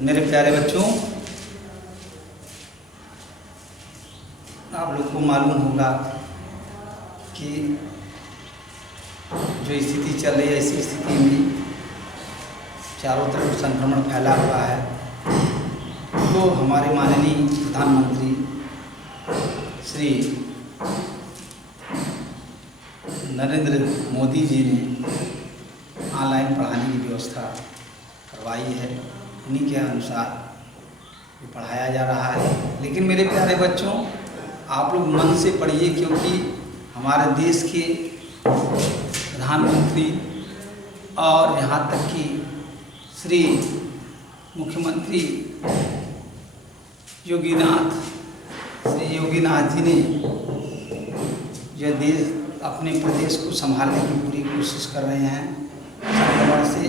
मेरे प्यारे बच्चों, आप लोग को मालूम होगा कि जो स्थिति चल रही है, इसी स्थिति में चारों तरफ संक्रमण फैला हुआ है। तो हमारे माननीय प्रधानमंत्री श्री नरेंद्र मोदी जी ने ऑनलाइन पढ़ाने की व्यवस्था करवाई है। उन्हीं के अनुसार ये पढ़ाया जा रहा है। लेकिन मेरे प्यारे बच्चों, आप लोग मन से पढ़िए, क्योंकि हमारे देश के प्रधानमंत्री और यहाँ तक कि श्री मुख्यमंत्री श्री योगीनाथ जी ने जो देश अपने प्रदेश को संभालने की पूरी कोशिश कर रहे हैं संक्रमण से,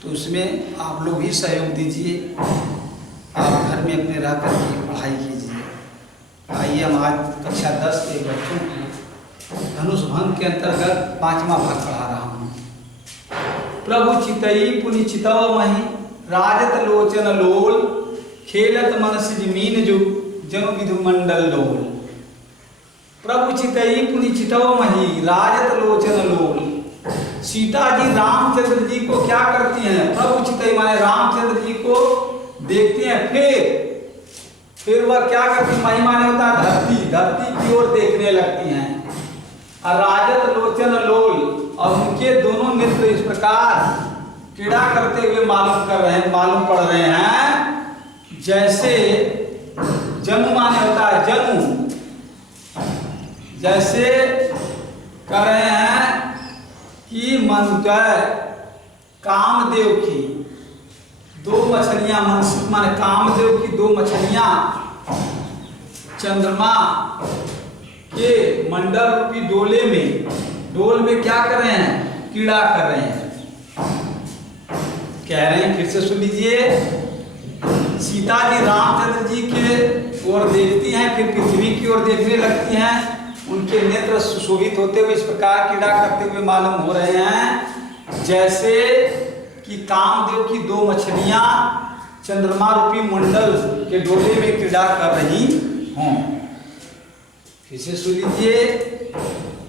तो उसमें आप लोग भी सहयोग दीजिए। आप घर में अपने रह कर के पढ़ाई कीजिए। आइए, हम आज कक्षा 10 के बच्चों को धनुष भंग के अंतर्गत 5वां भाग पढ़ा रहा हूँ। प्रभु चितई पुनि चितव मही राजत लोचन लोल खेलत मनस जमीन जो जनु विधु मंडल डोल। प्रभु चितई पुनि चितव मही राजत लोचन लोल। सीता जी रामचंद्र जी को क्या करती हैं? प्रभु चितई माने रामचंद्र जी को देखती हैं, फिर वह क्या करती? मही माने होता है धरती की ओर देखने लगती हैं। और राजत लोचन लोल, और उनके दोनों नेत्र इस प्रकार क्रीड़ा करते हुए मालूम पड़ रहे हैं, जैसे जनु माने होता है जनु, जैसे कह रहे हैं कि मंत्र कामदेव की दो मछलियां, मनसुख माने कामदेव की दो मछलियां चंद्रमा के मंडल रूपी डोल में क्या कर रहे हैं? क्रीड़ा कर रहे हैं। कह रहे हैं, फिर से सुन लीजिए। सीता जी रामचंद्र जी के ओर देखती हैं, फिर पृथ्वी की ओर देखने लगती हैं। उनके नेत्र सुशोभित होते हुए इस प्रकार क्रीड़ा करते हुए मालूम हो रहे हैं, जैसे कि कामदेव की दो मछलियां चंद्रमा रूपी मंडल के डोले में क्रीड़ा कर रही हों। फिर से सुन लीजिए।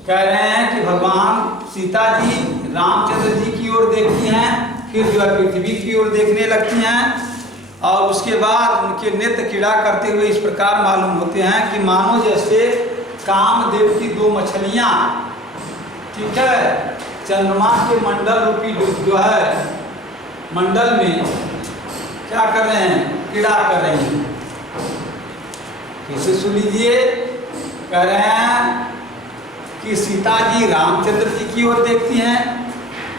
कह रहे हैं कि भगवान सीता जी रामचंद्र जी की ओर देखती हैं, फिर जो है पृथ्वी की ओर देखने लगती हैं, और उसके बाद उनके नेत्र क्रीड़ा करते हुए इस प्रकार मालूम होते हैं कि मानो जैसे कामदेव की दो मछलियां, ठीक है, चंद्रमा के मंडल रूपी जो है मंडल में क्या कर रहे हैं? क्रीड़ा कर रहे हैं। फिर सुन लीजिए। कह रहे हैं कि सीता जी रामचंद्र जी की ओर देखती हैं,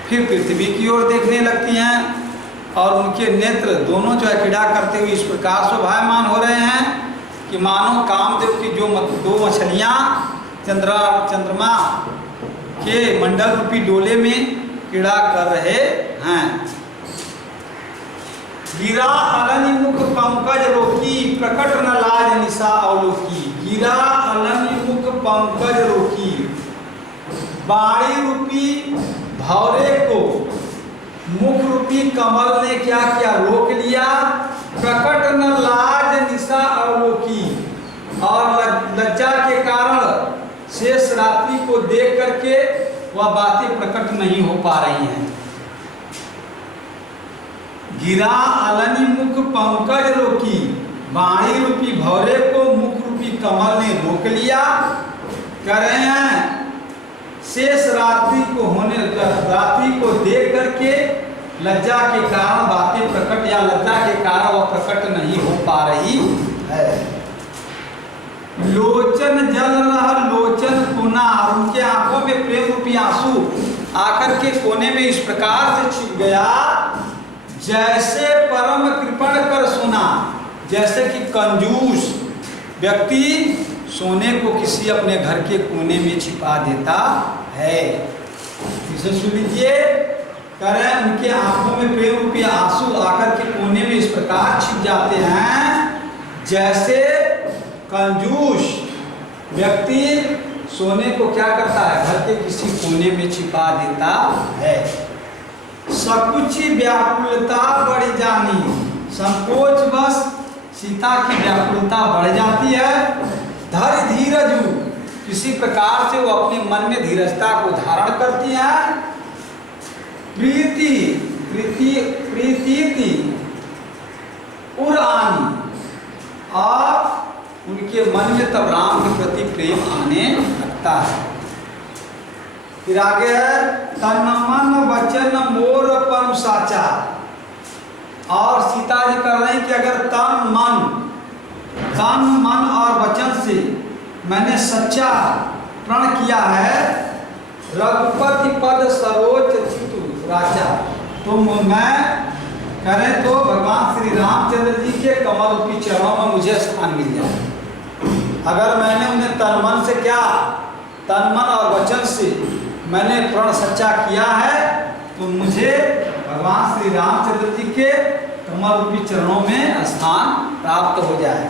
फिर पृथ्वी की ओर देखने लगती हैं, और उनके नेत्र दोनों जो है क्रीड़ा करते हुए इस प्रकार शोभायमान हो रहे हैं कि मानो कामदेव की जो दो मछलियां चंद्रमा के मंडल रूपी डोले में क्रीड़ा कर रहे हैं। गिरा अलनि मुख पंकज रोकी प्रकट न लाज निशा अवलोकी। गिरा अलनि मुख पंकज रोकी, बाणी रूपी भौरे को मुख रूपी कमल ने क्या किया? रोक लिया। प्रकट न लाज निशा अवलोकी, और लज्जा के कारण शेष रात्रि को देख करके वह बातें प्रकट नहीं हो पा रही हैं। गिरा अलनि मुख पंकज रोकी, बाणी रूपी भौरे को मुख रूपी कमल ने रोक लिया। कह रहे हैं शेष रात्रि को देख करके लज्जा के कारण बातें प्रकट, या लज्जा के कारण वह प्रकट नहीं हो पा रही है। लोचन जल रहा लोचन कोना, उनके आंखों में प्रेम रूपी आंसू आकर के कोने में इस प्रकार से छिप गया, जैसे परम कृपण कर सोना, जैसे कि कंजूस व्यक्ति सोने को किसी अपने घर के कोने में छिपा देता है। इसे सुन लीजिए। कह रहे हैं उनके आंखों में प्रेम रूपी आंसू आकर के कोने में इस प्रकार छिप जाते हैं, जैसे कंजूस व्यक्ति सोने को क्या करता है? घर के किसी कोने में छिपा देता है। सकुची व्याकुलता बढ़ जानी, संकोच बस सीता की व्याकुलता बढ़ जाती है। धैर्य धीरज, किसी प्रकार से वो अपने मन में धीरजता को धारण करती हैं। प्रीति प्रीति प्रीति उरानी, और उनके मन में तब राम के प्रति प्रेम आने लगता है। फिर आगे है तन मन वचन मोर परम साचा, और सीता जी कर रहे हैं कि अगर तन मन और वचन से मैंने सच्चा प्रण किया है, रघुपति पद सरोज चितु राजा, तो मैं करें तो भगवान श्री रामचंद्र जी के कमल रूपी चरणों में मुझे स्थान मिल जाए। अगर मैंने उन्हें तन मन से क्या, तन मन और वचन से मैंने प्रण सच्चा किया है, तो मुझे भगवान श्री रामचंद्र जी के कमल रूपी चरणों में स्थान प्राप्त हो जाए।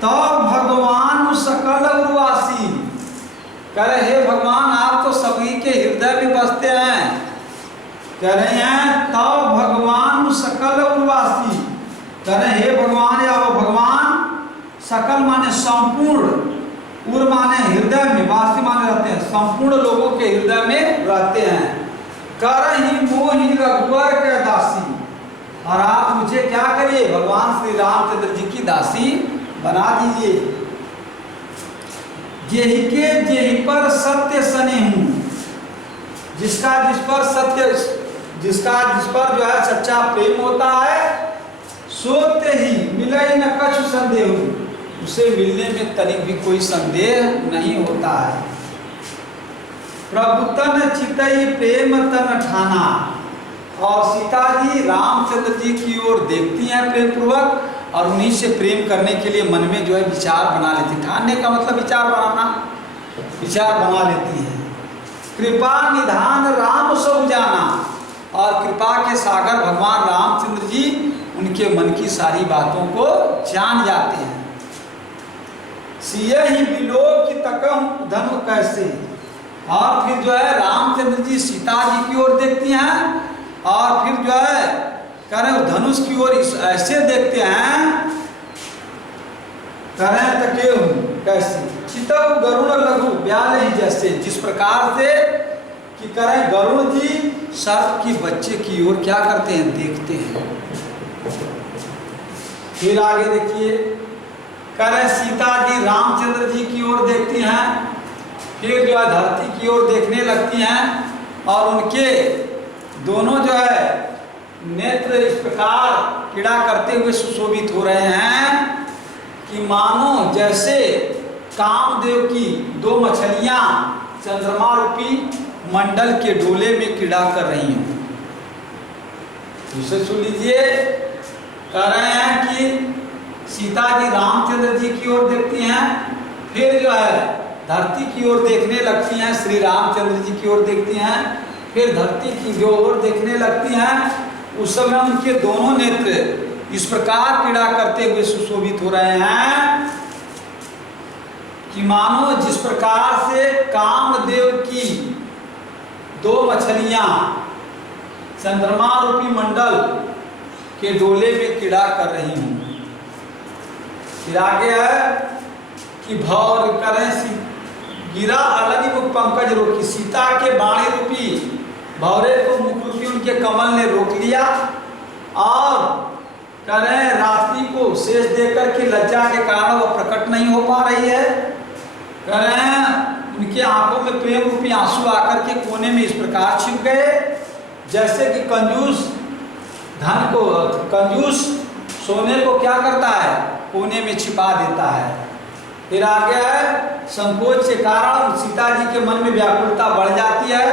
तो भगवान सकल उर्वासी, कह रहे हे भगवान आप तो सभी के हृदय में बसते हैं। कह रहे हैं तब भगवान सकल उर्वासी, कह रहे हे भगवान, या वो भगवान सकल माने संपूर्ण, उर माने हृदय में, वासी माने रहते हैं, संपूर्ण लोगों के हृदय में रहते हैं। करहि मोहि रघुवर के दासी, और आप मुझे क्या करिए, भगवान श्री रामचंद्र जी की दासी बना दीजिए। जेहि के जेहि पर सत्य सने हूँ, जिसका जिस पर सत्य, जिसका जिस पर जो है सच्चा प्रेम होता है, सोते ही मिले न कछु संदेह, उसे मिलने में तनिक भी कोई संदेह नहीं होता है। प्रभु तन चितई प्रेम तन ठाना, और सीता जी रामचंद्र जी की ओर देखती हैं प्रेम पूर्वक, और उन्हीं से प्रेम करने के लिए मन में जो है विचार बना लेती। ठानने का मतलब विचार बनाना, विचार बना लेती हैं। कृपा निधान राम सब जाना, और कृपा के सागर भगवान रामचंद्र जी उनके मन की सारी बातों को जान जाते हैं। सिय ही बिलो की तकम धनु कैसे, और फिर जो है रामचंद्र जी सीता जी की ओर देखती हैं, और फिर जो है करें धनुष की ओर ऐसे देखते हैं, करें तके कैसे चितव गरुण लघु ब्याल ही, जैसे जिस प्रकार से कि करें गरुण जी सर्प की बच्चे की ओर क्या करते हैं, देखते हैं। फिर आगे देखिए, करें सीता जी रामचंद्र जी की ओर देखती हैं, फिर जो है धरती की ओर देखने लगती हैं, और उनके दोनों जो है नेत्र इस प्रकार क्रीड़ा करते हुए सुशोभित हो रहे हैं कि मानो जैसे कामदेव की दो मछलियां चंद्रमा रूपी मंडल के डोले में क्रीड़ा कर रही हूं। दूसरे सुन लीजिए, कह रहे हैं कि सीता जी रामचंद्र जी की ओर देखती हैं, फिर जो है धरती की ओर देखने लगती हैं, श्री रामचंद्र जी की ओर देखती हैं, फिर धरती की जो ओर देखने लगती हैं, उस समय उनके दोनों नेत्र इस प्रकार क्रीड़ा करते हुए सुशोभित हो रहे हैं कि मानो जिस प्रकार से कामदेव की दो मछलियां चंद्रमा रूपी मंडल के डोले में क्रीड़ा कर रही हूं। फिर आगे है कि भौर करें गिरा अलग मुख पंकज रोकी, सीता के बाणी रूपी भौरे को मुख रूपी उनके कमल ने रोक लिया, और करें रात्रि को शेष देकर के लज्जा के कारण वो प्रकट नहीं हो पा रही है। करें उनके आंखों में प्रेम रूपी आंसू आकर के कोने में इस प्रकार छिप गए, जैसे कि कंजूस धन को, कंजूस सोने को क्या करता है, कोने में छिपा देता है। फिर आगे है संकोच के कारण सीता जी के मन में व्याकुलता बढ़ जाती है,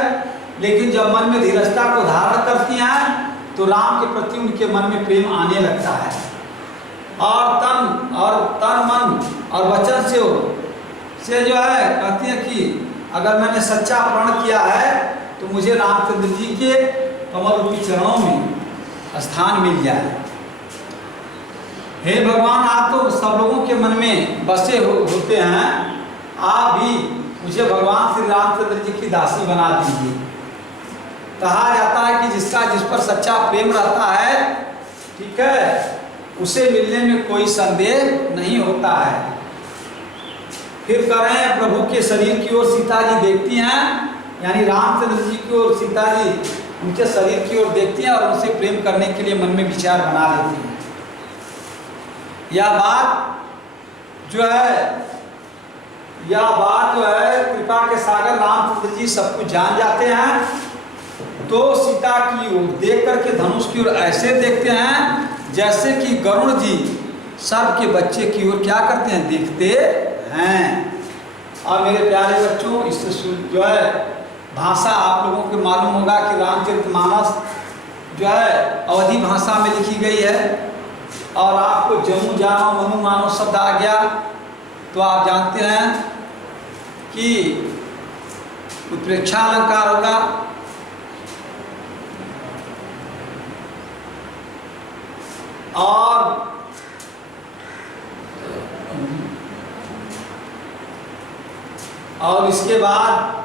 लेकिन जब मन में धीरजता को धारण करती हैं तो राम के प्रति उनके मन में प्रेम आने लगता है, और तन मन और वचन से जो है कहती है कि अगर मैंने सच्चा प्रण किया है तो मुझे रामचंद्र जी के कमल रूपी चरणों में स्थान मिल जाए। हे भगवान, आप तो सब लोगों के मन में बसे होते हैं, आप भी मुझे भगवान श्री रामचंद्र जी की दासी बना दीजिए। कहा जाता है कि जिसका जिस पर सच्चा प्रेम रहता है ठीक है, उसे मिलने में कोई संदेह नहीं होता है। फिर कह रहे हैं प्रभु के शरीर की ओर सीता जी देखती हैं, यानी रामचंद्र जी की ओर सीता जी उनके शरीर की ओर देखती हैं और उनसे प्रेम करने के लिए मन में विचार बना लेती हैं। यह बात जो है कृपा के सागर रामचंद्र जी सब कुछ जान जाते हैं, तो सीता की ओर देख करके धनुष की ओर ऐसे देखते हैं जैसे कि गरुड़ जी सर्प के बच्चे की ओर क्या करते हैं, देखते हैं। और मेरे प्यारे बच्चों, इससे जो है भाषा आप लोगों को मालूम होगा कि रामचरितमानस जो है अवधी भाषा में लिखी गई है, और आपको जमू जानो मनु मानो शब्द आ गया तो आप जानते हैं कि उत्प्रेक्षा अलंकार होगा, और इसके बाद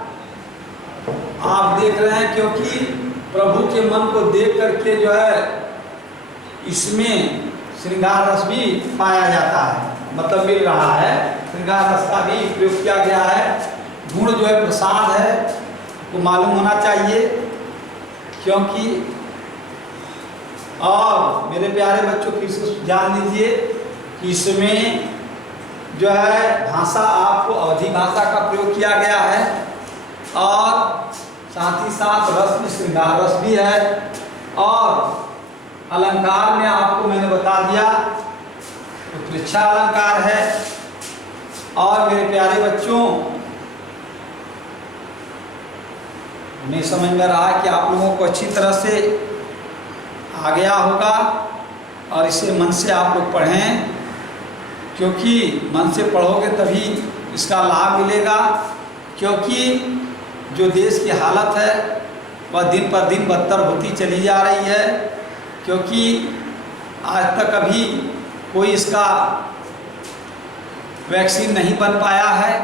आप देख रहे हैं क्योंकि प्रभु के मन को देख करके जो है इसमें श्रृंगार रस भी पाया जाता है, मतलब मिल रहा है, श्रृंगार रस का भी प्रयोग किया गया है। गुण जो है प्रसाद है वो मालूम होना चाहिए, क्योंकि और मेरे प्यारे बच्चों फिर से जान लीजिए कि इसमें जो है भाषा आपको अवधी भाषा का प्रयोग किया गया है, और साथ ही साथ रस में श्रृंगार रस भी है, और अलंकार में आपको मैंने बता दिया उत्प्रेक्षा अलंकार है। और मेरे प्यारे बच्चों, हमें समझ में रहा कि आप लोगों को अच्छी तरह से आ गया होगा, और इसे मन से आप लोग पढ़ें, क्योंकि मन से पढ़ोगे तभी इसका लाभ मिलेगा। क्योंकि जो देश की हालत है वह दिन पर दिन बदतर होती चली जा रही है, क्योंकि आज तक अभी कोई इसका वैक्सीन नहीं बन पाया है।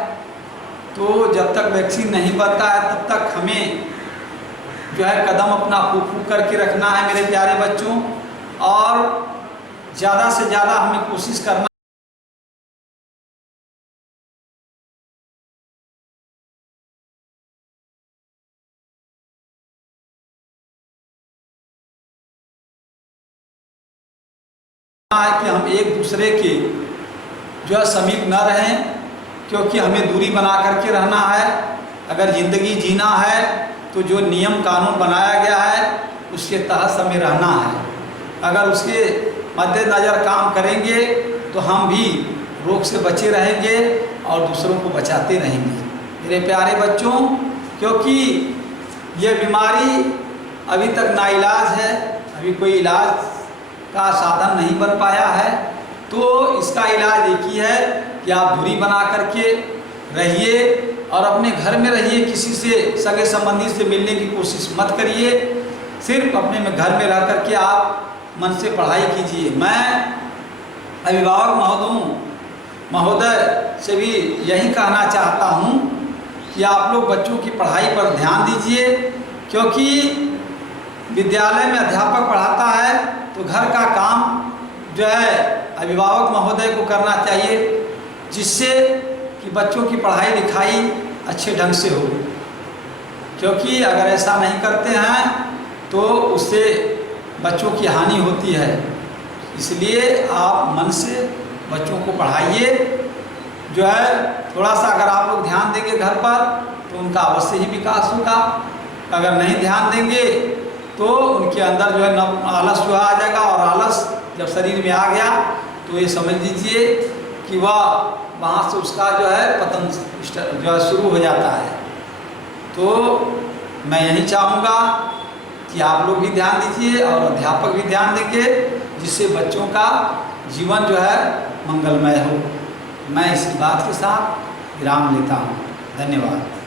तो जब तक वैक्सीन नहीं बनता है तब तक हमें जो है कदम अपना फूक करके रखना है मेरे प्यारे बच्चों, और ज़्यादा से ज़्यादा हमें कोशिश करना है कि हम एक दूसरे के जो है समीप न रहें, क्योंकि हमें दूरी बना करके रहना है। अगर ज़िंदगी जीना है तो जो नियम कानून बनाया गया है उसके तहत हमें रहना है। अगर उसके मद्देनज़र काम करेंगे तो हम भी रोग से बचे रहेंगे और दूसरों को बचाते रहेंगे मेरे प्यारे बच्चों। क्योंकि ये बीमारी अभी तक नाइलाज है, अभी कोई इलाज का साधन नहीं बन पाया है। तो इसका इलाज एक ही है कि आप दूरी बना करके रहिए और अपने घर में रहिए, किसी से सगे संबंधी से मिलने की कोशिश मत करिए, सिर्फ अपने में घर में रह करके आप मन से पढ़ाई कीजिए। मैं अभिभावक महोदय से भी यही कहना चाहता हूँ कि आप लोग बच्चों की पढ़ाई पर ध्यान दीजिए, क्योंकि विद्यालय में अध्यापक पढ़ाता है तो घर का काम जो है अभिभावक महोदय को करना चाहिए, जिससे कि बच्चों की पढ़ाई लिखाई अच्छे ढंग से हो। क्योंकि अगर ऐसा नहीं करते हैं तो उससे बच्चों की हानि होती है। इसलिए आप मन से बच्चों को पढ़ाइए। जो है थोड़ा सा अगर आप लोग ध्यान देंगे घर पर तो उनका अवश्य ही विकास होगा। अगर नहीं ध्यान देंगे तो उनके अंदर जो है आलस जो आ जाएगा, और आलस जब शरीर में आ गया तो ये समझ लीजिए कि वह वहाँ से उसका जो है पतन जो है शुरू हो जाता है। तो मैं यही चाहूँगा कि आप लोग भी ध्यान दीजिए और अध्यापक भी ध्यान देंगे, जिससे बच्चों का जीवन जो है मंगलमय हो। मैं इसी बात के साथ विराम लेता हूँ। धन्यवाद।